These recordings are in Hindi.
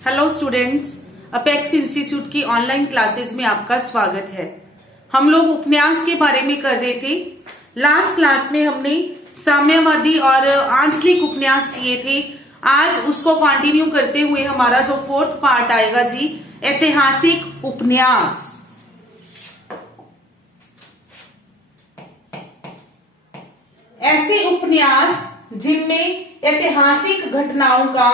हेलो स्टूडेंट्स, अपेक्स इंस्टीट्यूट की ऑनलाइन क्लासेस में आपका स्वागत है। हम लोग उपन्यास के बारे में कर रहे थे। लास्ट क्लास में हमने साम्यवादी और आंचलिक उपन्यास किए थे। आज उसको कंटिन्यू करते हुए हमारा जो फोर्थ पार्ट आएगा जी, ऐतिहासिक उपन्यास। ऐसे उपन्यास जिनमें ऐतिहासिक घटनाओं का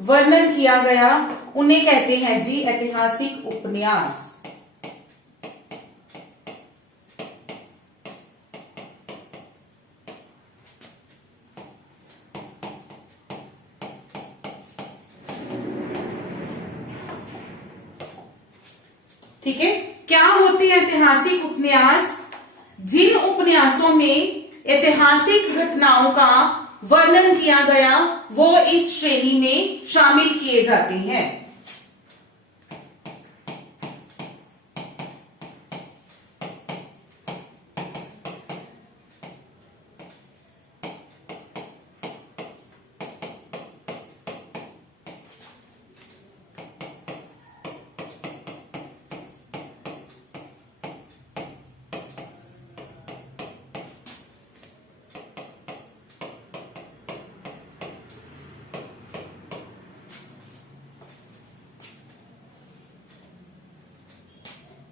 वर्णन किया गया उन्हें कहते हैं जी ऐतिहासिक उपन्यास। ठीक है, क्या होते हैं ऐतिहासिक उपन्यास? जिन उपन्यासों में ऐतिहासिक घटनाओं का वर्णन किया गया वो इस श्रेणी में शामिल किए जाते हैं।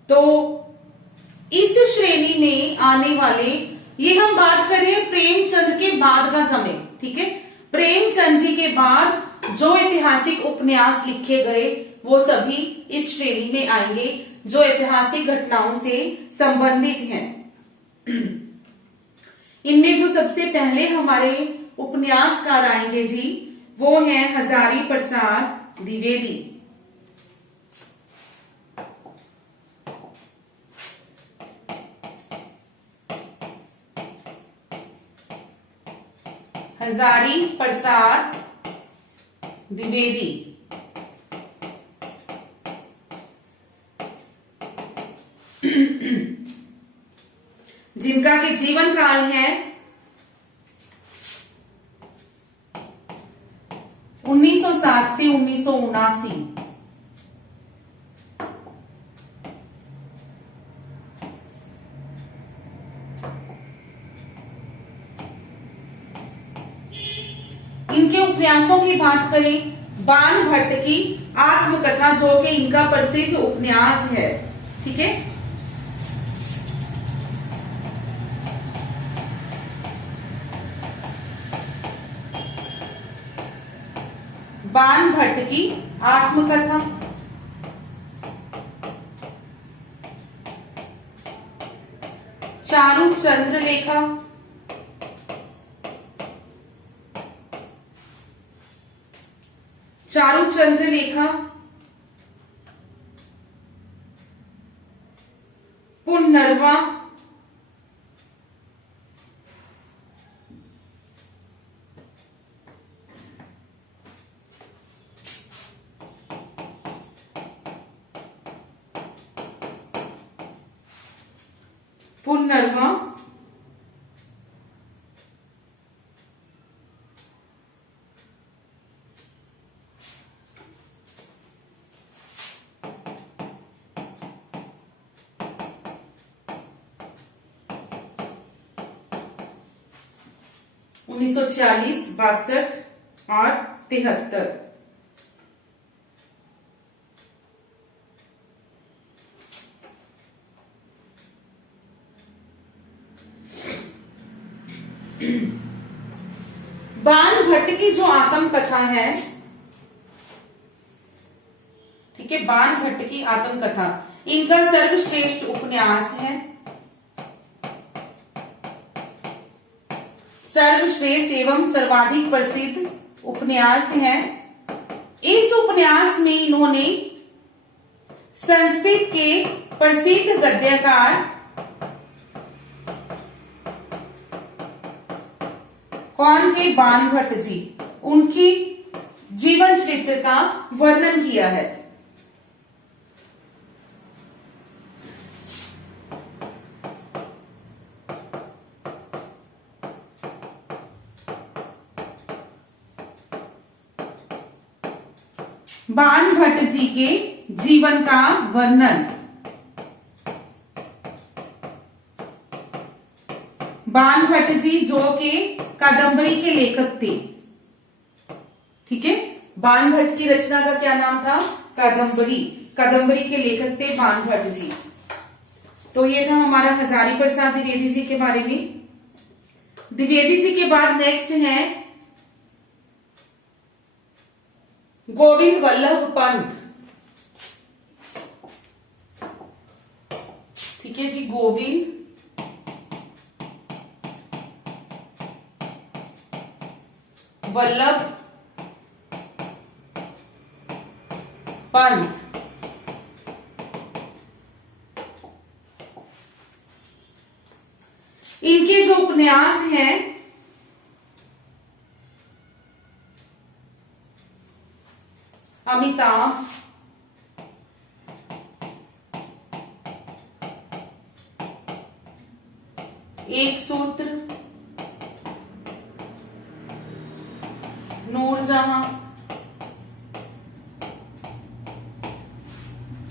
तो इस श्रेणी में आने वाले, ये हम बात करें प्रेमचंद के बाद का समय। ठीक है, प्रेमचंद जी के बाद जो ऐतिहासिक उपन्यास लिखे गए वो सभी इस श्रेणी में आएंगे जो ऐतिहासिक घटनाओं से संबंधित हैं। इनमें जो सबसे पहले हमारे उपन्यासकार आएंगे जी वो हैं हजारी प्रसाद द्विवेदी। हजारी प्रसाद द्विवेदी जिनका के जीवन काल है 1907 से 1979। इनके उपन्यासों की बात करें, बाण भट्ट की आत्मकथा जो कि इनका प्रसिद्ध उपन्यास है। ठीक है, बाण भट्ट की आत्मकथा। चारु चंद्रलेखा, चारु चंद्रलेखा, पुनर्वा, पुनर्वा, उन्नीस सौ 46, 62 और 73। बाण भट्ट की जो आत्मकथा है, ठीक है, बाण भट्ट की आत्मकथा इनका सर्वश्रेष्ठ उपन्यास है, सर्वश्रेष्ठ एवं सर्वाधिक प्रसिद्ध उपन्यास है। इस उपन्यास में इन्होंने संस्कृत के प्रसिद्ध गद्यकार कौन थे? बाण भट्ट जी, उनकी जीवन चरित्र का वर्णन किया है। बाणभट्ट जी के जीवन का वर्णन। बाणभट्ट जी जो के कादंबरी के लेखक थे, ठीक है। बाणभट्ट की रचना का क्या नाम था? कादंबरी। कादंबरी के लेखक थे बाणभट्ट जी। तो ये था हमारा हजारी प्रसाद द्विवेदी जी के बारे में। द्विवेदी जी के बाद नेक्स्ट है गोविंद वल्लभ पंत। ठीक है जी, गोविंद वल्लभ पंत। इनके जो उपन्यास हैं अमिताभ, एक सूत्र, नूरजहां,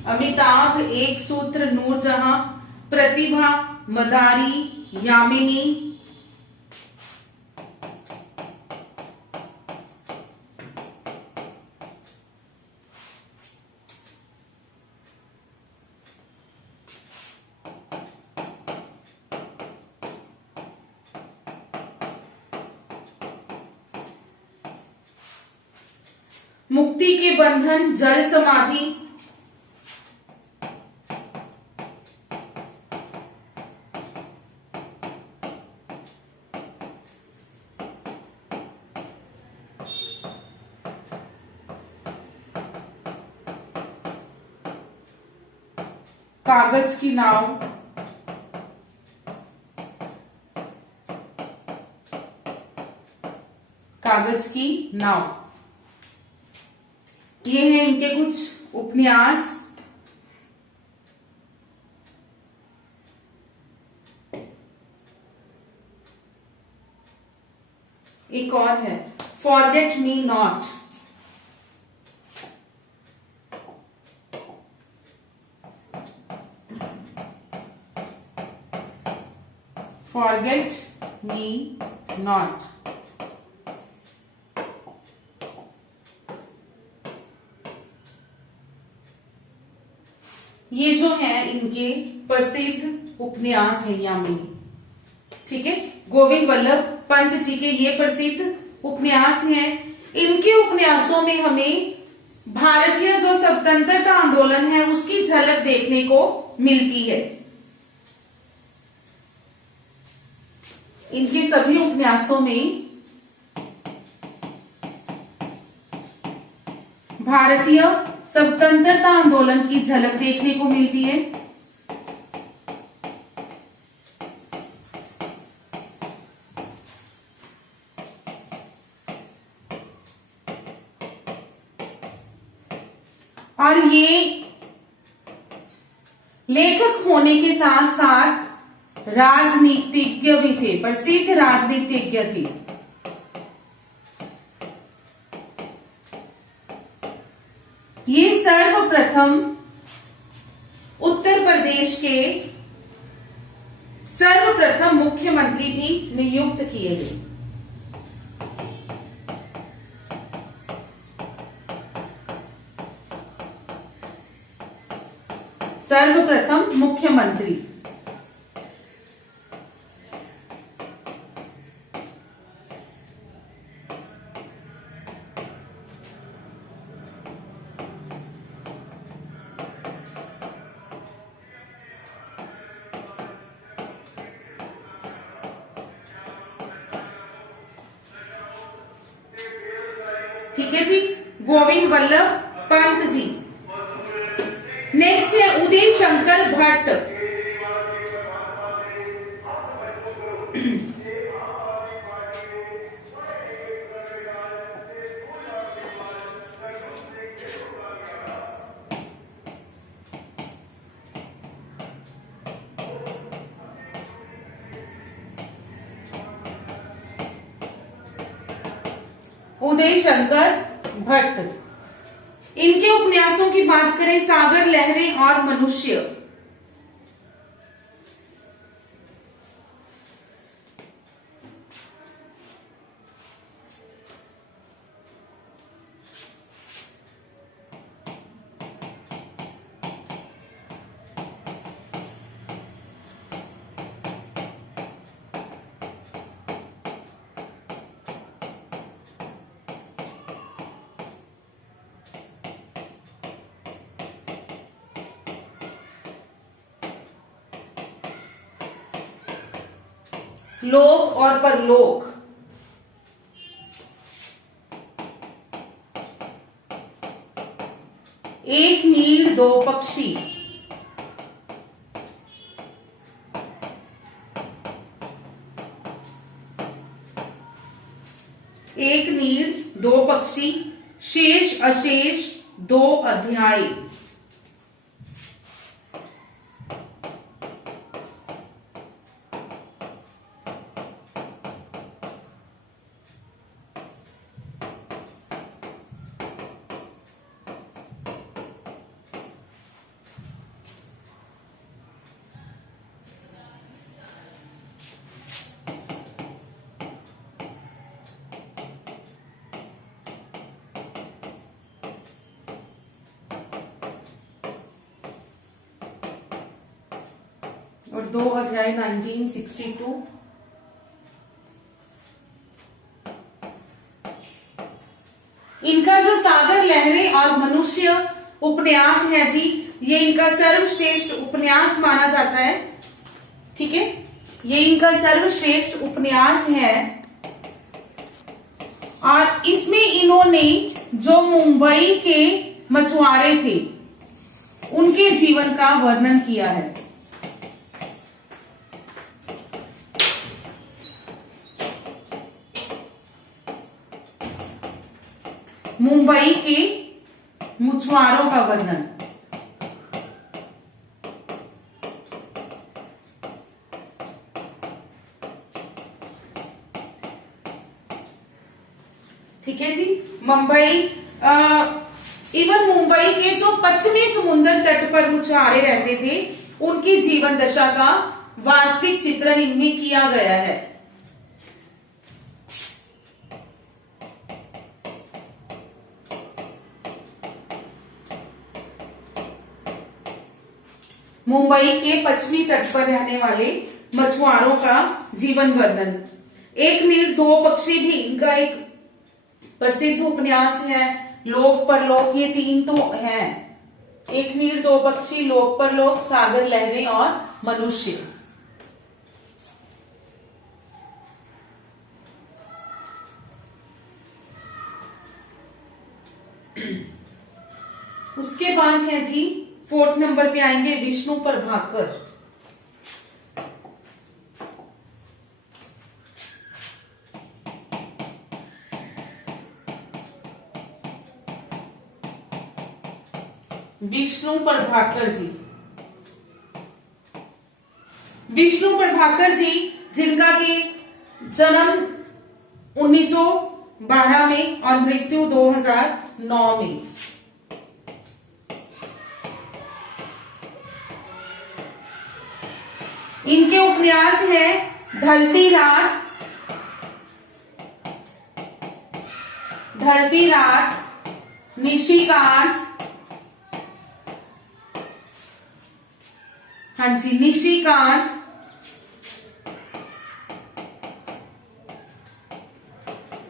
अमिताभ, एक सूत्र, नूरजहां, प्रतिभा, मदारी, यामिनी, मुक्ति के बंधन, जल समाधि, कागज की नाव, कागज की नाव। ये हैं इनके कुछ उपन्यास। एक और है forget me not. Forget me not. ये जो है इनके प्रसिद्ध उपन्यास है यामिनी। ठीक है, गोविंद वल्लभ पंत जी के ये प्रसिद्ध उपन्यास हैं। इनके उपन्यासों में हमें भारतीय जो स्वतंत्रता आंदोलन है उसकी झलक देखने को मिलती है। इनके सभी उपन्यासों में भारतीय स्वतंत्रता आंदोलन की झलक देखने को मिलती है। और ये लेखक होने के साथ साथ राजनीतिज्ञ भी थे, प्रसिद्ध राजनीतिज्ञ थे। ये सर्वप्रथम उत्तर प्रदेश के सर्वप्रथम मुख्यमंत्री भी नियुक्त किए गए। सर्वप्रथम मुख्यमंत्री। ठीक है जी, गोविंद वल्लभ पंत जी। नेक्स्ट है उदय शंकर भट्ट। उदय शंकर भट्ट इनके उपन्यासों की बात करें, सागर लहरें और मनुष्य। लोक और परलोक। एक नीर दो पक्षी। एक नीर दो पक्षी, शेष अशेष दो अध्याय। और दो अध्याय 1962। इनका जो सागर लहरें और मनुष्य उपन्यास है जी, ये इनका सर्वश्रेष्ठ उपन्यास माना जाता है। ठीक है, ये इनका सर्वश्रेष्ठ उपन्यास है। और इसमें इन्होंने जो मुंबई के मछुआरे थे उनके जीवन का वर्णन किया है। मुंबई के मछुआरों का वर्णन। ठीक है जी, मुंबई इवन मुंबई के जो पश्चिमी समुद्र तट पर मछुआरे रहते थे उनकी जीवन दशा का वास्तविक चित्रण इनमें किया गया है। मुंबई के पश्चिमी तट पर रहने वाले मछुआरों का जीवन वर्णन। एक नीर दो पक्षी भी इनका एक प्रसिद्ध उपन्यास है। लोक परलोक, ये तीन तो हैं। एक नीर दो पक्षी, लोक परलोक, सागर लहरें और मनुष्य। उसके बाद है जी, 4th नंबर पे आएंगे विष्णु प्रभाकर। विष्णु प्रभाकर जी, विष्णु प्रभाकर जी जिनका कि जन्म 1912 में और मृत्यु 2009 में। इनके उपन्यास हैं ढलती रात, ढलती रात, निशिकांत, हाँ जी निशिकांत,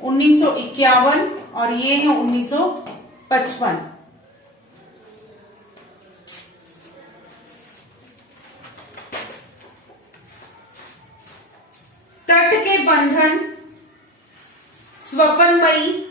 1951 और ये है 1955। तट के बंधन, स्वप्नमयी,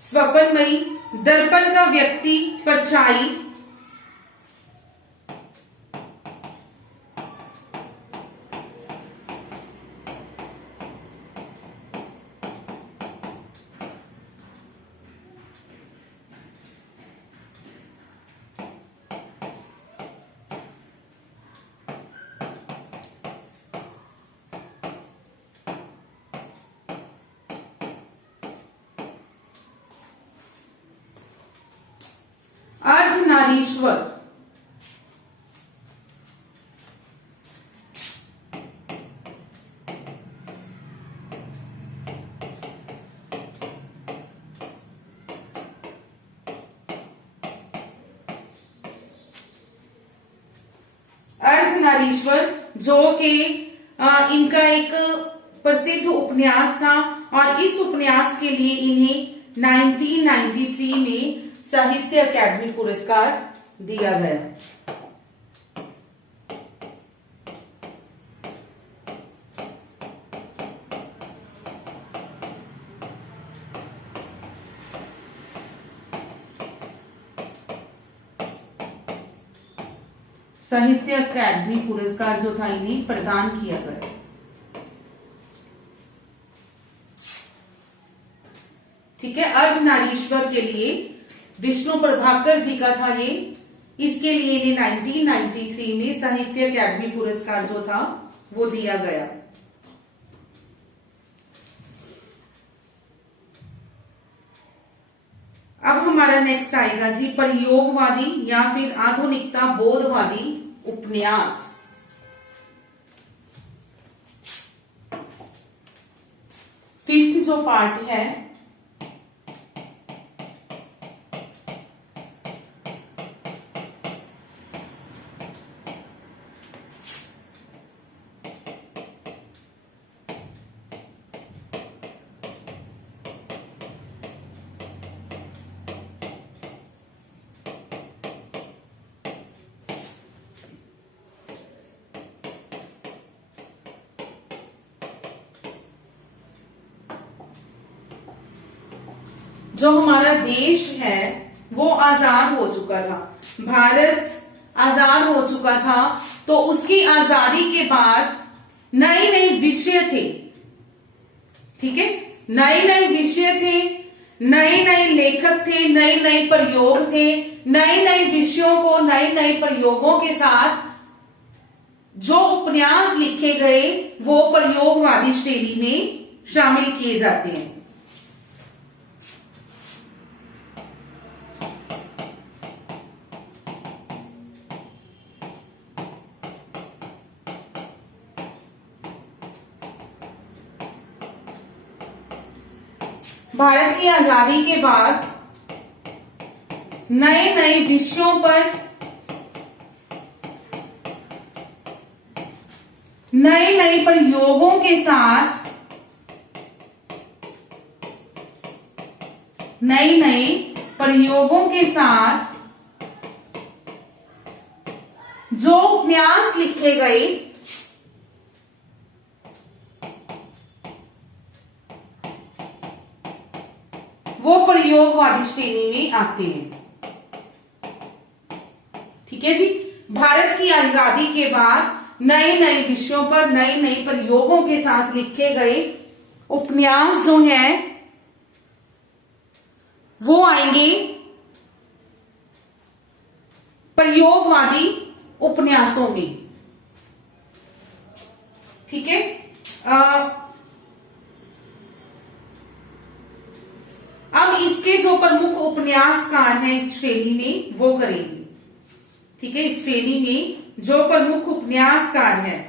स्वप्नमयी, दर्पण का व्यक्ति, परछाई, अर्धनारीश्वर। अर्धनारीश्वर जो कि इनका एक प्रसिद्ध उपन्यास था और इस उपन्यास के लिए इन्हें 1993 में साहित्य अकादमी पुरस्कार दिया गया। साहित्य अकादमी पुरस्कार जो था इन्हें प्रदान किया गया। ठीक है, अर्धनारीश्वर के लिए विष्णु प्रभाकर जी का था ये, इसके लिए इन्हें 1993 में साहित्य अकादमी पुरस्कार जो था वो दिया गया। अब हमारा नेक्स्ट आएगा जी प्रयोगवादी या फिर आधुनिकता बोधवादी उपन्यास। फिफ्थ जो पार्ट है जो हमारा देश है वो आजाद हो चुका था, भारत आजाद हो चुका था, तो उसकी आजादी के बाद नए नए विषय थे। ठीक है, नए नए विषय थे, नए नए लेखक थे, नए नए प्रयोग थे, नए नए विषयों को नए नए प्रयोगों के साथ जो उपन्यास लिखे गए वो प्रयोगवादी श्रेणी में शामिल किए जाते हैं। भारत की आजादी के बाद नए नए विषयों पर नए नए प्रयोगों के साथ नए नए प्रयोगों के साथ जो उपन्यास लिखे गए वो प्रयोगवादी श्रेणी में आते हैं। ठीक है जी, भारत की आजादी के बाद नए नए विषयों पर नए नए प्रयोगों के साथ लिखे गए उपन्यास जो हैं वो आएंगे प्रयोगवादी उपन्यासों में। ठीक है, अब इसके जो प्रमुख उपन्यासकार हैं इस श्रेणी में वो करेंगे। ठीक है, इस श्रेणी में जो प्रमुख उपन्यासकार हैं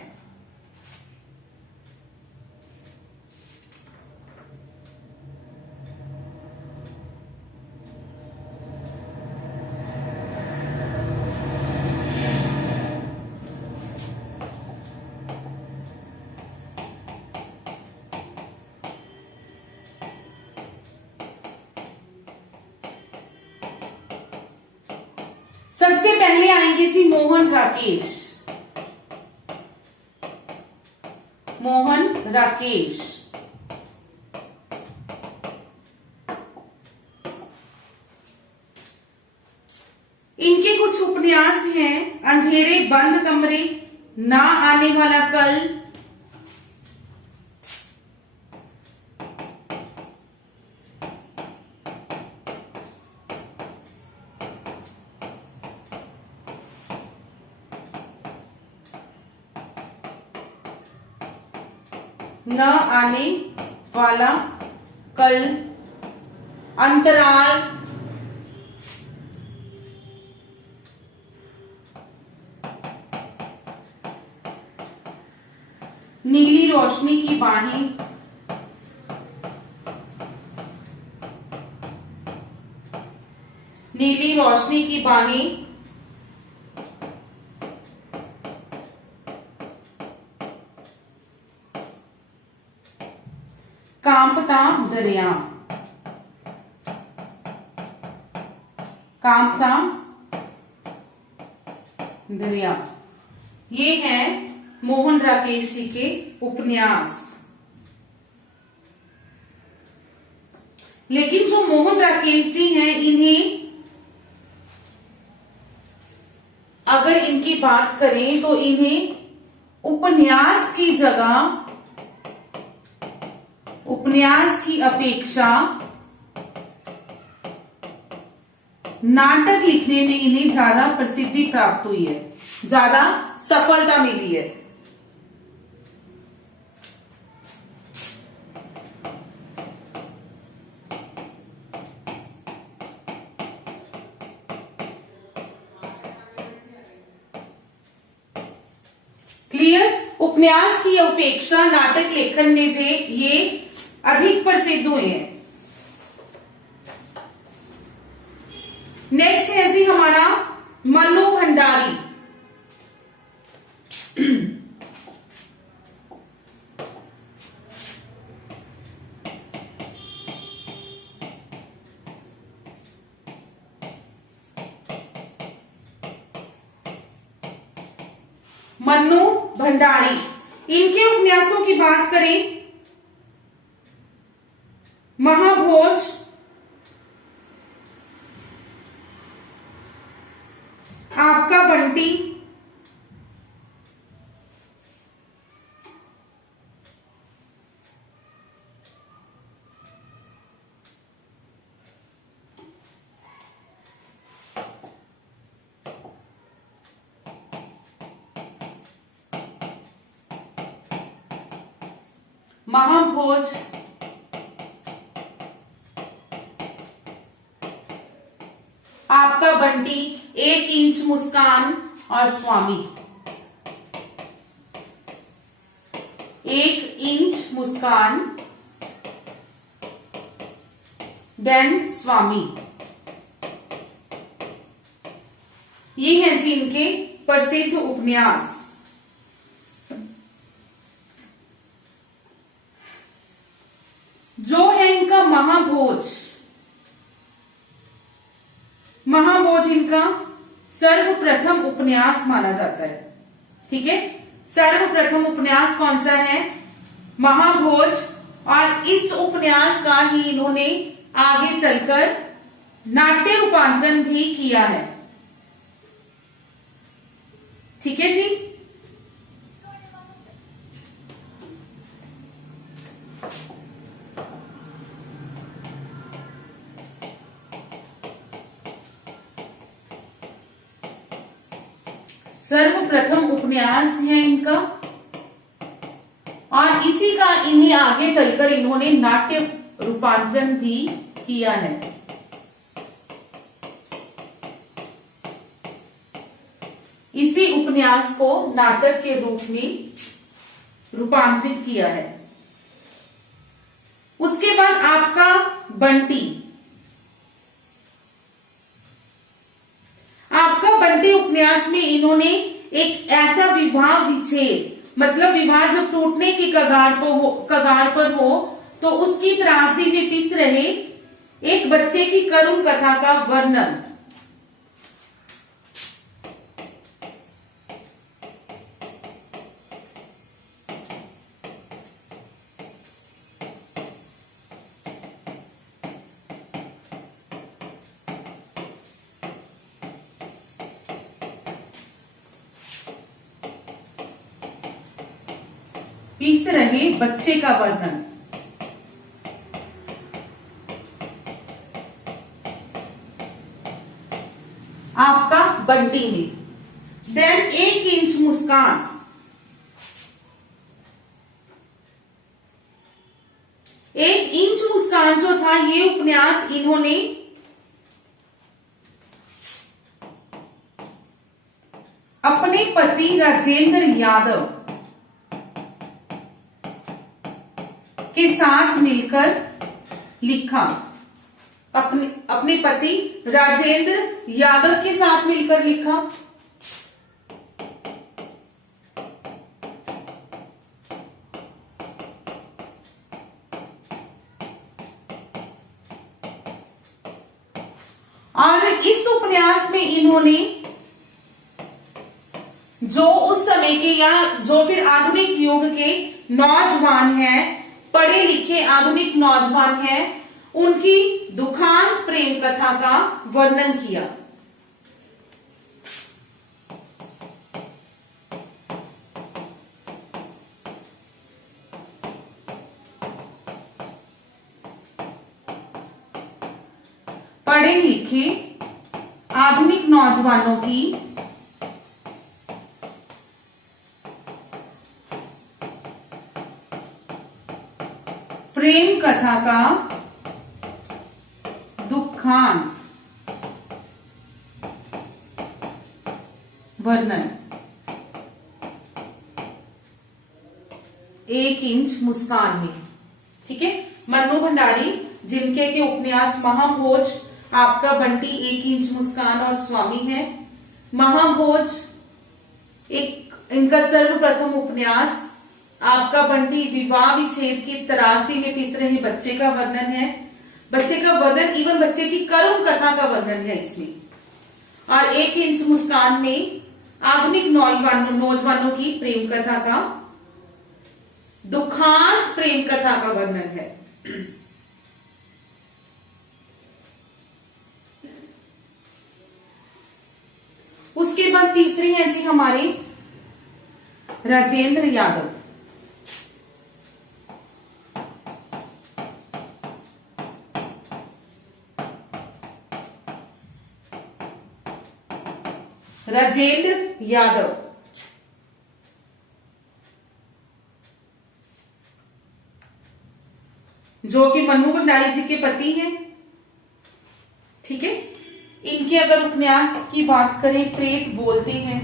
सबसे पहले आएंगे जी मोहन राकेश। मोहन राकेश इनके कुछ उपन्यास हैं अंधेरे बंद कमरे, ना आने वाला कल, न आने वाला कल, अंतराल, नीली रोशनी की बाहें, नीली रोशनी की बाहें, कांपता दरिया, कांपता दरिया। ये है मोहन राकेश जी के उपन्यास। लेकिन जो मोहन राकेश जी हैं, इन्हें अगर इनकी बात करें तो इन्हें उपन्यास की जगह, उपन्यास की अपेक्षा नाटक लिखने में इन्हें ज्यादा प्रसिद्धि प्राप्त हुई है, ज्यादा सफलता मिली है। क्लियर? उपन्यास की अपेक्षा नाटक लेखन में जे ये अधिक प्रसिद्ध हुए हैं। नेक्स्ट है जी हमारा मन्नू भंडारी। मन्नू भंडारी, इनके उपन्यासों की बात करें, महाभोज, आपका बंटी, महाभोज, आपका बंटी, एक इंच मुस्कान और स्वामी। एक इंच मुस्कान, देन स्वामी। ये हैं जी इनके प्रसिद्ध उपन्यास। जो है इनका महाभोज, महाभोज इनका सर्वप्रथम उपन्यास माना जाता है। ठीक है, सर्वप्रथम उपन्यास कौन सा है? महाभोज। और इस उपन्यास का ही इन्होंने आगे चलकर नाट्य रूपांतरण भी किया है। ठीक है जी। सर्वप्रथम उपन्यास है इनका और इसी का इन्हें आगे चलकर इन्होंने नाट्य रूपांतरण भी किया है। इसी उपन्यास को नाटक के रूप में रूपांतरित किया है। उसके बाद आपका बंटी, आपका बंटी उपन्यास में इन्होंने एक ऐसा विवाह विच्छेद, मतलब विवाह जब टूटने की कगार पर हो तो उसकी त्रासदी में पिस रहे एक बच्चे की करुण कथा का वर्णन। पिस रहे बच्चे का वर्णन। आपका बंटी में। देन एक इंच मुस्कान, एक इंच मुस्कान जो था ये उपन्यास इन्होंने अपने पति राजेंद्र यादव, के साथ मिलकर लिखा। अपने पति राजेंद्र यादव के साथ मिलकर लिखा। और इस उपन्यास में इन्होंने जो उस समय के या जो फिर आधुनिक युग के नौजवान हैं, पढ़े लिखे आधुनिक नौजवान हैं, उनकी दुखांत प्रेम कथा का वर्णन किया। पढ़े लिखे आधुनिक नौजवानों की प्रेम कथा का दुखांत वर्णन। 1 इंच मुस्कान में। ठीक है, मन्नू भंडारी जिनके के उपन्यास महाभोज, आपका बंटी, 1 इंच मुस्कान और स्वामी है। महाभोज एक इनका सर्वप्रथम उपन्यास, आपका बंटी विवाह विच्छेद की त्रासदी में पिस रहे बच्चे का वर्णन है। बच्चे का वर्णन, इवन बच्चे की करुण कथा का वर्णन है इसमें। और 1 इंच मुस्कान में आधुनिक नौजवानों की प्रेम कथा का दुखांत प्रेम कथा का वर्णन है। उसके बाद तीसरी है जी हमारे राजेंद्र यादव। राजेंद्र यादव जो कि मन्नू भंडारी जी के पति हैं। ठीक है, इनके अगर उपन्यास की बात करें, प्रेत बोलते हैं,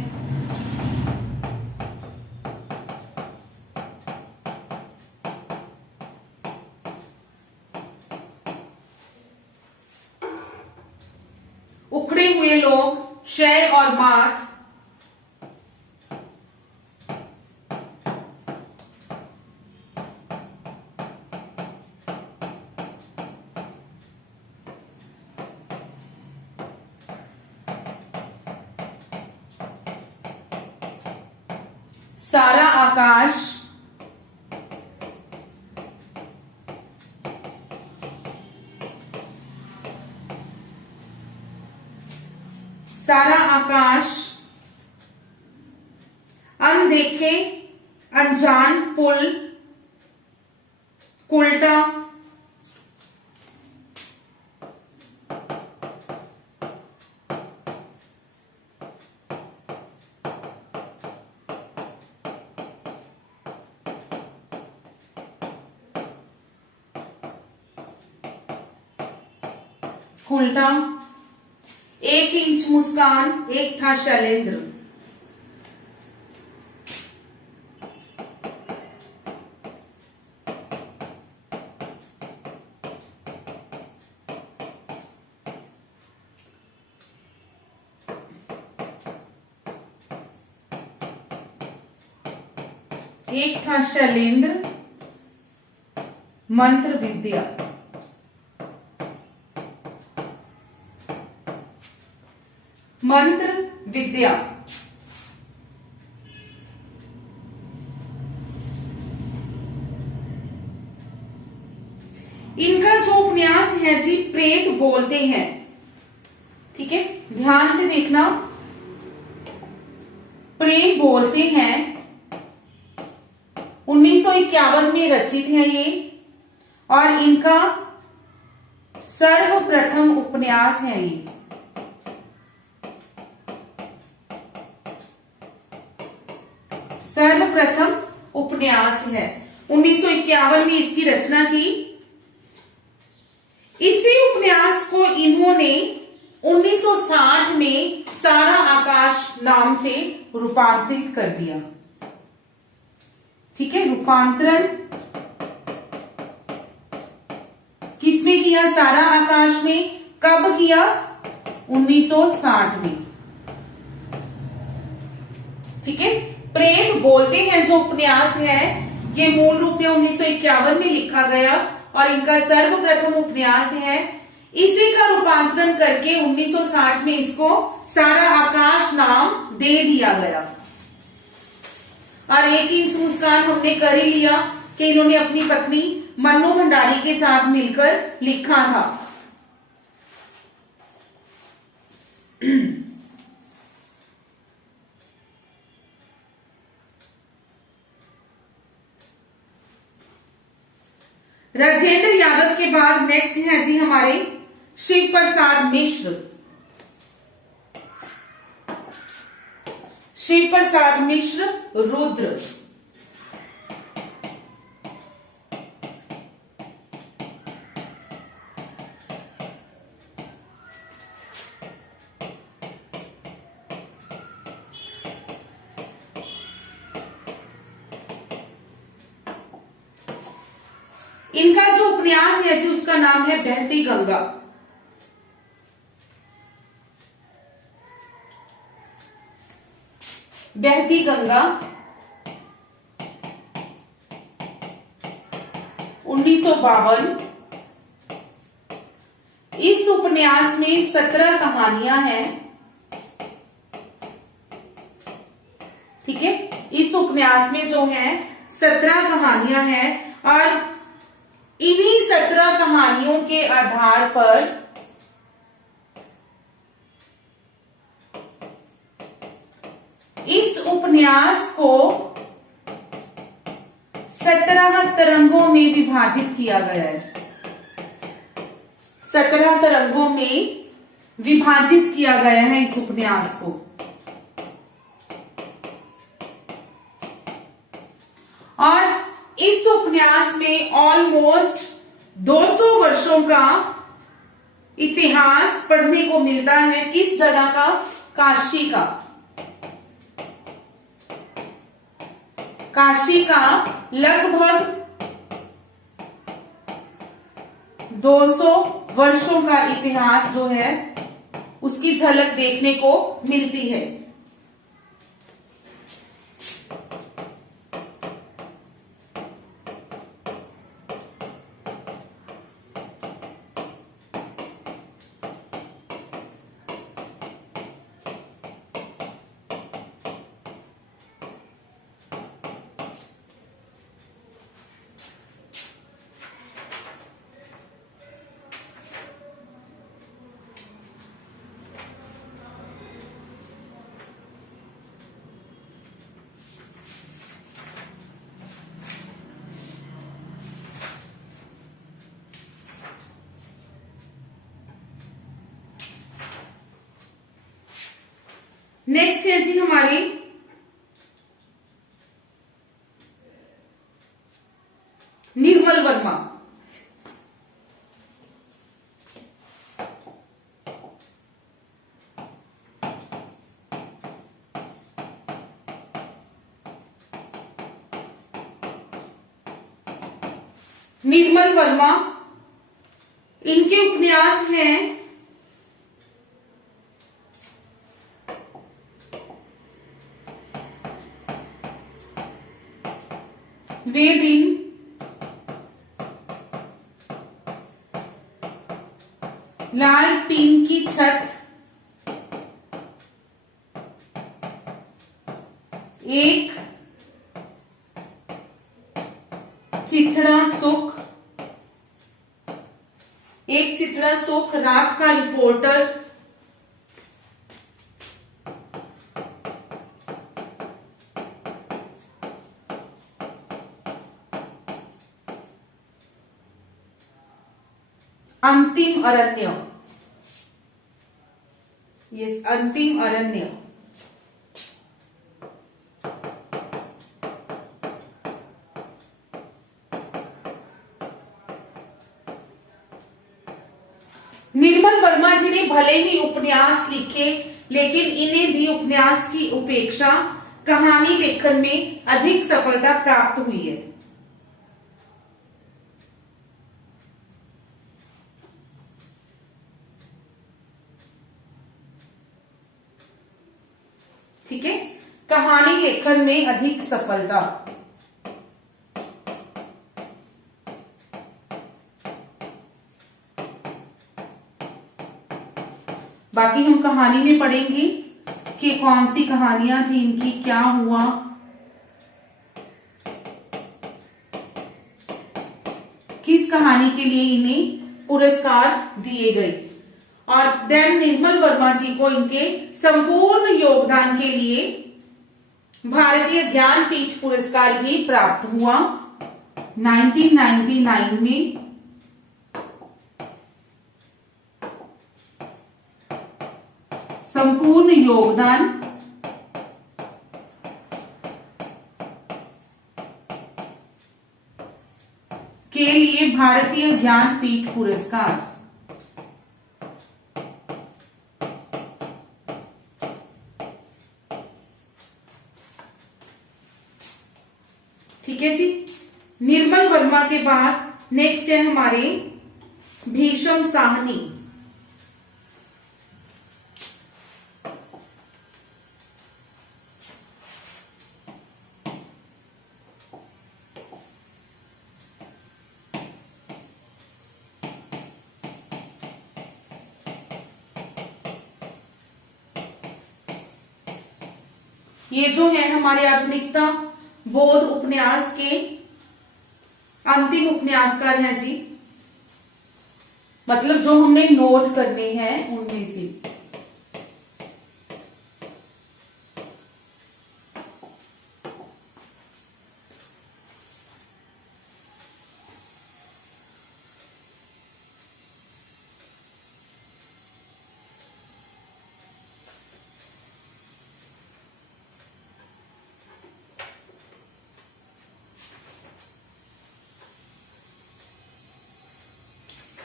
उखड़े हुए लोग, शय और मात, सारा आकाश, सारा आकाश, अनदेखे, अनजान, पुल, कुल्टा, कुल्टा, 1 इंच मुस्कान, एक था शैलेंद्र। एक था शैलेंद्र, मंत्र विद्या। मंत्र विद्या इनका जो उपन्यास है जी, प्रेत बोलते हैं। ठीक है, ध्यान से देखना, प्रेत बोलते हैं 1951 में रचित है ये, और इनका सर्वप्रथम उपन्यास है ये। सर्वप्रथम उपन्यास है, 1951 में इसकी रचना की। इसी उपन्यास को इन्होंने 1960 में सारा आकाश नाम से रूपांतरित कर दिया। ठीक है, रूपांतरण किया सारा आकाश में, कब किया? 1960 में। ठीक है। प्रेम बोलते हैं जो उपन्यास है ये मूल रूप में 1951 में लिखा गया और इनका सर्वप्रथम उपन्यास है। इसी का रूपांतरण करके 1960 में इसको सारा आकाश नाम दे दिया गया। और 1 इंच मुस्कान हमने कर ही लिया कि इन्होंने अपनी पत्नी मन्नू भंडारी के साथ मिलकर लिखा था। राजेंद्र यादव के बाद नेक्स्ट है जी हमारे शिव प्रसाद मिश्र। शिव प्रसाद मिश्र रुद्र। इनका जो उपन्यास है जी उसका नाम है बहती गंगा। बहती गंगा 1952। इस उपन्यास में 17 कहानियां हैं। ठीक है। इस उपन्यास में जो है 17 कहानियां हैं और इन्हीं 17 कहानियों के आधार पर इस उपन्यास को 17 तरंगों में विभाजित किया गया है। 17 तरंगों में विभाजित किया गया है इस उपन्यास को। और इस उपन्यास में ऑलमोस्ट 200 वर्षों का इतिहास पढ़ने को मिलता है। किस जगह का? काशी का। काशी का लगभग 200 वर्षों का इतिहास जो है उसकी झलक देखने को मिलती है। नेक्स्ट है जी हमारी निर्मल वर्मा। निर्मल वर्मा, इनके उपन्यास हैं वे दिन, लाल टीन की छत, एक चिथड़ा सुख, एक चिथड़ा सुख, रात का रिपोर्टर, अंतिम अरण्य। यस, अंतिम अरण्य। निर्मल वर्मा जी ने भले ही उपन्यास लिखे लेकिन इन्हें भी उपन्यास की उपेक्षा कहानी लेखन में अधिक सफलता प्राप्त हुई है। ठीक है, कहानी लेखन में अधिक सफलता। बाकी हम कहानी में पढ़ेंगे कि कौन सी कहानियां थी इनकी, क्या हुआ। किस कहानी के लिए इन्हें पुरस्कार दिए गए। और देन निर्मल वर्मा जी को इनके संपूर्ण योगदान के लिए भारतीय ज्ञानपीठ पुरस्कार भी प्राप्त हुआ 1999 में। संपूर्ण योगदान के लिए भारतीय ज्ञानपीठ पुरस्कार। ठीक है जी। निर्मल वर्मा के बाद नेक्स्ट है हमारे भीषम साहनी। ये जो है हमारे आधुनिकता बोध उपन्यास के अंतिम उपन्यासकार हैं जी, मतलब जो हमने नोट करने हैं उनमें से।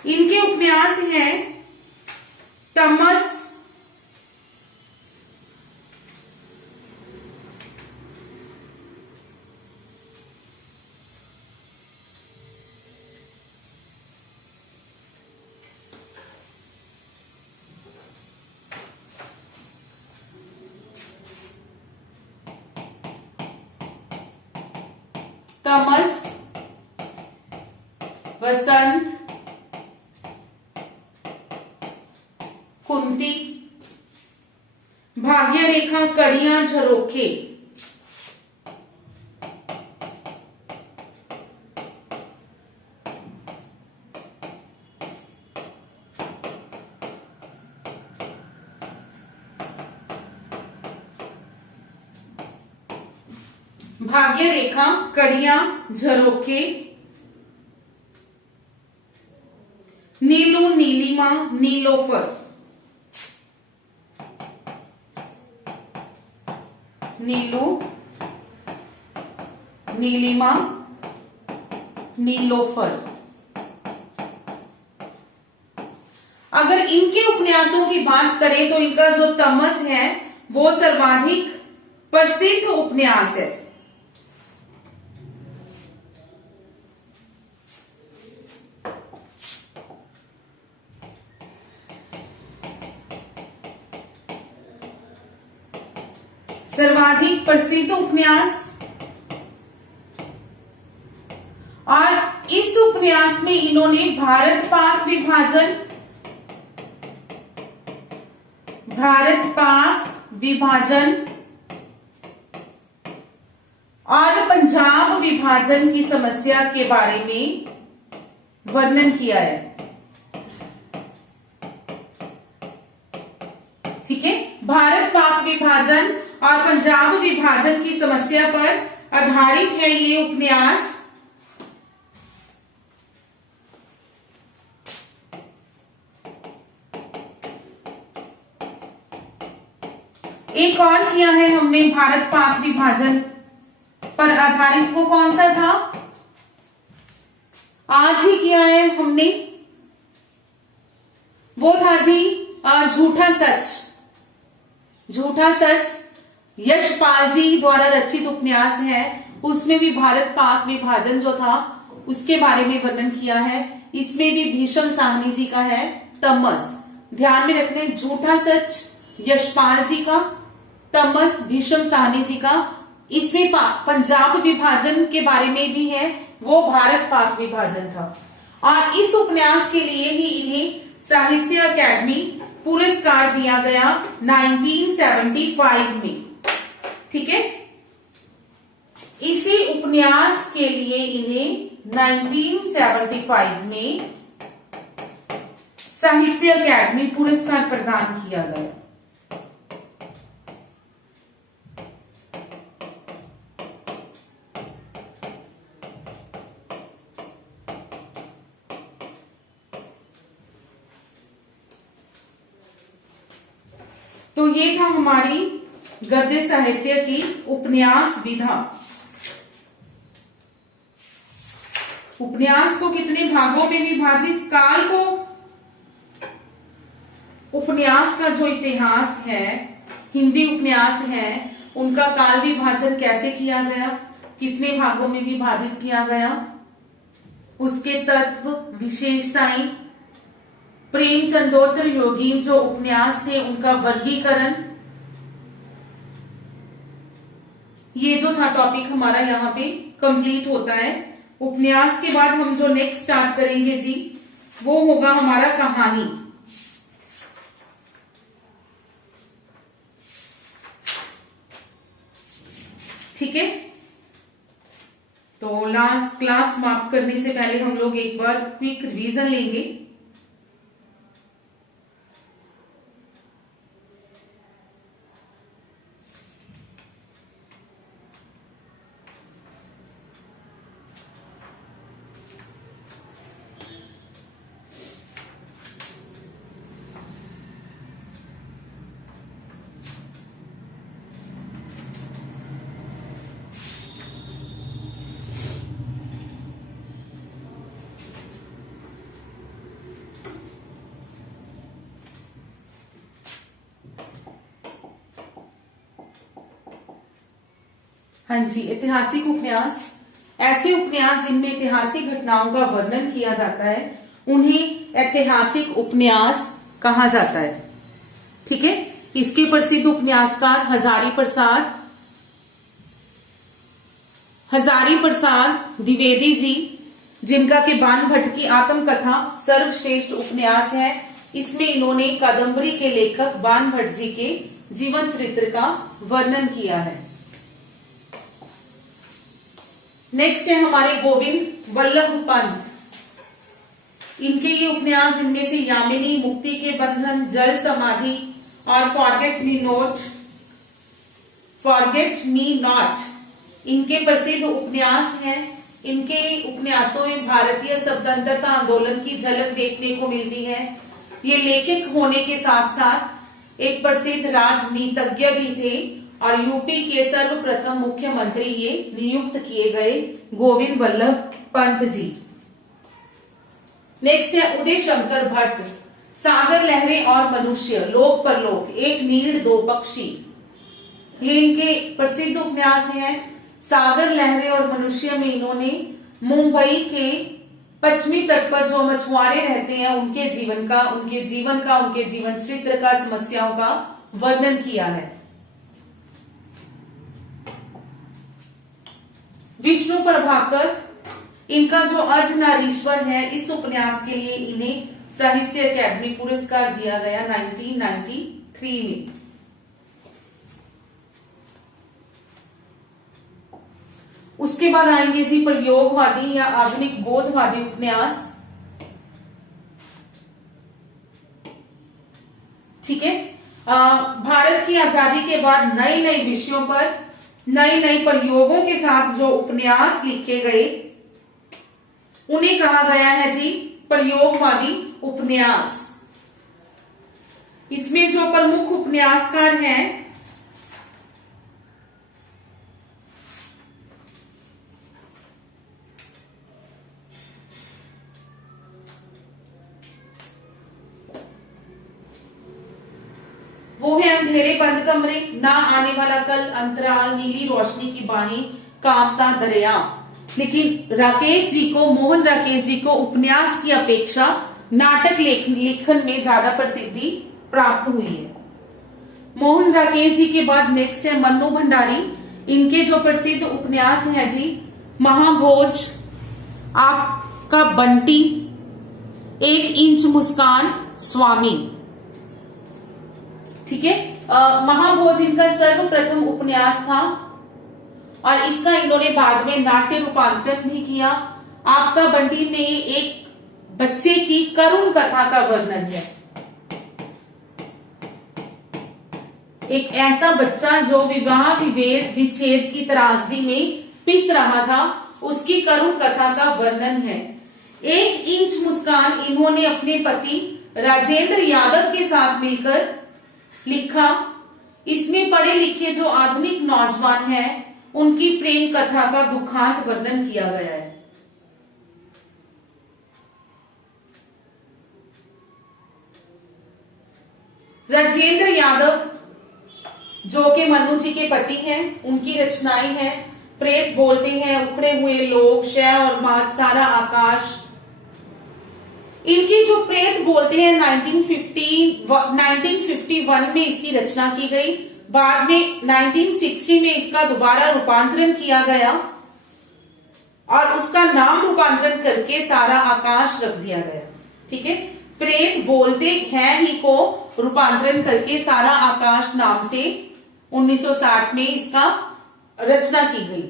इनके उपन्यास हैं तमस, तमस, वसंत, कुंती, भाग्य रेखा, कड़ियां, झरोखे। भाग्य रेखा, कड़ियां, झरोखे, नीलू, नीलिमा, नीलोफर। नीलू, नीलिमा, नीलोफर। अगर इनके उपन्यासों की बात करें तो इनका जो तमस है वो सर्वाधिक प्रसिद्ध उपन्यास है। सर्वाधिक प्रसिद्ध उपन्यास। और इस उपन्यास में इन्होंने भारत पाक विभाजन और पंजाब विभाजन की समस्या के बारे में वर्णन किया है। ठीक है, भारत पाक विभाजन और पंजाब विभाजन की समस्या पर आधारित है ये उपन्यास। एक और किया है हमने भारत पाक विभाजन पर आधारित, वो कौन सा था? आज ही किया है हमने, वो था जी झूठा सच। झूठा सच यशपाल जी द्वारा रचित उपन्यास है, उसमें भी भारत पाक विभाजन जो था उसके बारे में वर्णन किया है। इसमें भी भीषम साहनी जी का है तमस। ध्यान में रखने, झूठा सच यशपाल जी का तमस भीष्म साहनी जी का। इसमें पंजाब विभाजन के बारे में भी है, वो भारत पाक विभाजन था। और इस उपन्यास के लिए ही इन्हें साहित्य अकादमी पुरस्कार दिया गया 1975 में। ठीक है, इसी उपन्यास के लिए इन्हें 1975 में साहित्य अकादमी पुरस्कार प्रदान किया गया। तो ये था हमारी गद्य साहित्य की उपन्यास विधा। उपन्यास को कितने भागों में विभाजित, काल को, उपन्यास का जो इतिहास है, हिंदी उपन्यास है, उनका काल विभाजन कैसे किया गया, कितने भागों में विभाजित किया गया, उसके तत्व विशेषताएं, प्रेमचंदोत्तर योगीन जो उपन्यास थे उनका वर्गीकरण, ये जो था टॉपिक हमारा यहाँ पे कंप्लीट होता है। उपन्यास के बाद हम जो नेक्स्ट स्टार्ट करेंगे जी, वो होगा हमारा कहानी। ठीक है, तो लास्ट क्लास समाप्त करने से पहले हम लोग एक बार क्विक रिवीजन लेंगे। हाँ जी, ऐतिहासिक उपन्यास, ऐसे उपन्यास जिनमें ऐतिहासिक घटनाओं का वर्णन किया जाता है उन्हें ऐतिहासिक उपन्यास कहा जाता है। ठीक है, इसके प्रसिद्ध उपन्यासकार हजारी प्रसाद द्विवेदी जी, जिनका कि बाणभट्ट की आत्मकथा सर्वश्रेष्ठ उपन्यास है। इसमें इन्होंने कादम्बरी के लेखक बाणभट्ट जी के जीवन चरित्र का वर्णन किया है। नेक्स्ट है हमारे गोविंद वल्लभ पंत। इनके ये उपन्यास, इनमें से यामिनी, मुक्ति के बंधन, जल समाधि और फॉरगेट मी नॉट इनके प्रसिद्ध उपन्यास हैं। इनके उपन्यासों में भारतीय स्वतंत्रता आंदोलन की झलक देखने को मिलती है। ये लेखक होने के साथ साथ एक प्रसिद्ध राजनीतिज्ञ भी थे और यूपी के सर्वप्रथम मुख्यमंत्री ये नियुक्त किए गए गोविंद वल्लभ पंत जी। नेक्स्ट है उदय शंकर भट्ट, सागर लहरें और मनुष्य, लोक परलोक, एक नीड़ दो पक्षी। ये इनके प्रसिद्ध उपन्यास हैं। सागर लहरें और मनुष्य में इन्होंने मुंबई के पश्चिमी तट पर जो मछुआरे रहते हैं उनके जीवन चरित्र का, समस्याओं का वर्णन किया है। विष्णु प्रभाकर, इनका जो अर्धनारीश्वर है, इस उपन्यास के लिए इन्हें साहित्य अकादमी पुरस्कार दिया गया 1993 में। उसके बाद आएंगे जी प्रयोगवादी या आधुनिक बोधवादी उपन्यास। ठीक है, भारत की आजादी के बाद नए नए विषयों पर नए नए प्रयोगों के साथ जो उपन्यास लिखे गए उन्हें कहा गया है जी प्रयोगवादी उपन्यास। इसमें जो प्रमुख उपन्यासकार हैं वो है अंधेरे बंद कमरे, ना आने वाला कल, अंतराल, नीली रोशनी की बाहें, कांपता दरिया। लेकिन मोहन राकेश जी को उपन्यास की अपेक्षा नाटक लेखन में ज्यादा प्रसिद्धि प्राप्त हुई है। मोहन राकेश जी के बाद नेक्स्ट है मन्नू भंडारी। इनके जो प्रसिद्ध उपन्यास हैं जी, महाभोज, आपका बंटी, एक इंच मुस्कान, स्वामी। ठीक है, महाभोज इनका सर्वप्रथम उपन्यास था और इसका इन्होंने बाद में नाट्य रूपांतरण भी किया। आपका बंटी में एक बच्चे की करुण कथा का वर्णन है। एक ऐसा बच्चा जो विवाह विच्छेद की त्रासदी में पिस रहा था, उसकी करुण कथा का वर्णन है। एक इंच मुस्कान इन्होंने अपने पति राजेंद्र यादव के साथ मिलकर लिखा। इसमें पढ़े लिखे जो आधुनिक नौजवान हैं, उनकी प्रेम कथा का दुखांत वर्णन किया गया है। राजेंद्र यादव जो कि मन्नू जी के पति हैं, उनकी रचनाएं हैं प्रेत बोलते हैं, उखड़े हुए लोग, शय और मात, सारा आकाश। इनकी जो प्रेत बोलते हैं 1951 में इसकी रचना की गई। बाद में 1960 में इसका दोबारा रूपांतरण किया गया और उसका नाम रूपांतरण करके सारा आकाश रख दिया गया। ठीक है, प्रेत बोलते हैं ही को रूपांतरण करके सारा आकाश नाम से 1960 में इसका रचना की गई।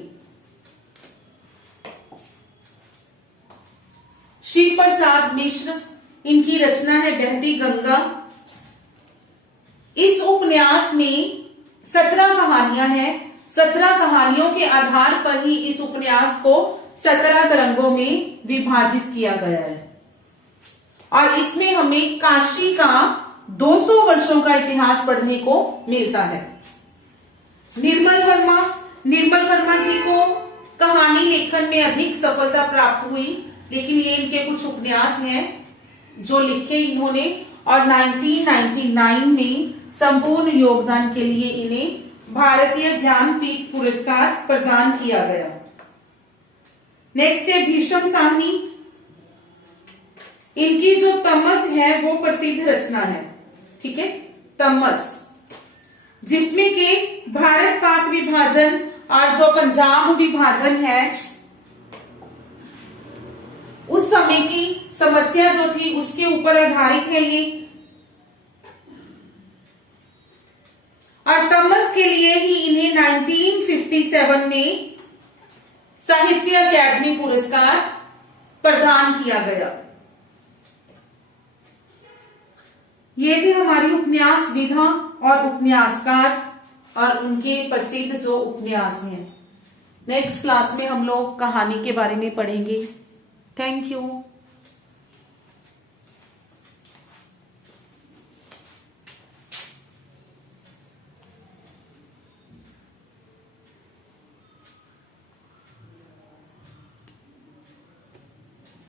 शिव प्रसाद मिश्र, इनकी रचना है बहती गंगा। इस उपन्यास में 17 कहानियां हैं। 17 कहानियों के आधार पर ही इस उपन्यास को 17 तरंगों में विभाजित किया गया है और इसमें हमें काशी का 200 वर्षों का इतिहास पढ़ने को मिलता है। निर्मल वर्मा जी को कहानी लेखन में अधिक सफलता प्राप्त हुई, लेकिन ये इनके कुछ उपन्यास हैं जो लिखे इन्होंने और 1999 में संपूर्ण योगदान के लिए इन्हें भारतीय ज्ञानपीठ पुरस्कार प्रदान किया गया। नेक्स्ट है भीष्म साहनी। इनकी जो तमस है वो प्रसिद्ध रचना है। ठीक है, तमस, जिसमें के भारत पाक विभाजन और जो पंजाब विभाजन है उस समय की समस्या जो थी उसके ऊपर आधारित है ये। और तमस के लिए ही इन्हें 1957 में साहित्य अकादमी पुरस्कार प्रदान किया गया। ये थे हमारी उपन्यास विधा और उपन्यासकार और उनके प्रसिद्ध जो उपन्यास हैं। नेक्स्ट क्लास में हम लोग कहानी के बारे में पढ़ेंगे। Thank you.